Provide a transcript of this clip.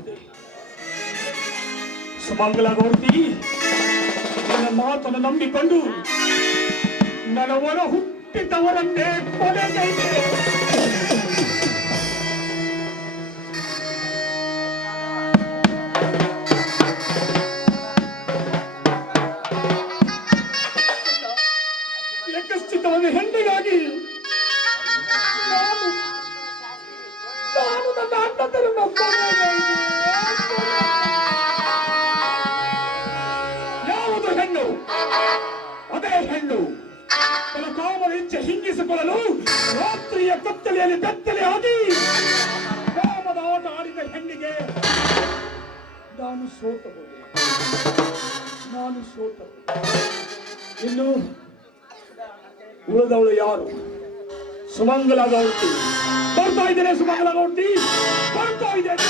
ಸೋತೆ. ಸುಮಂಗಲ ಗೌರ್ತಿ, ನನ್ನ ಮಾತನ್ನು ನಂಬಿಕೊಂಡು ನನ್ನ ಒಳ ಹುಟ್ಟಿದವರನ್ನೇ ಕೊಲೆಗೈದೆ. ಏಕಶ್ಚಿತವಾದ ಹೆಣ್ಣಿಗಾಗಿ ನಾನು ನನ್ನ ಅಣ್ಣತರನ್ನು ಯಾವುದು ಹೆಣ್ಣು? ಅದೇ ಹೆಣ್ಣು ತನ್ನ ಕಾಮದ ಇಚ್ಛೆ ಹಿಂಗಿಸಿಕೊಳ್ಳಲು ರಾತ್ರಿಯ ಕತ್ತಲೆಯಲ್ಲಿ ಬೆತ್ತಲೆ ಆಗಿ ಕಾಮದ ಆಟ ಆಡಿದ ಹೆಣ್ಣಿಗೆ ನಾನು ಸೋತಬಹುದು. ಇನ್ನು ಉಳಿದವಳು ಯಾರು? ಸುಮಂಗಲ ಗೌರ್ತಿ. ಬರ್ತಾ ಇದ್ದೇನೆ ಸುಮಂಗಲ ಗೌರ್ತಿ, ಬರ್ತಾ ಇದ್ದೇನೆ.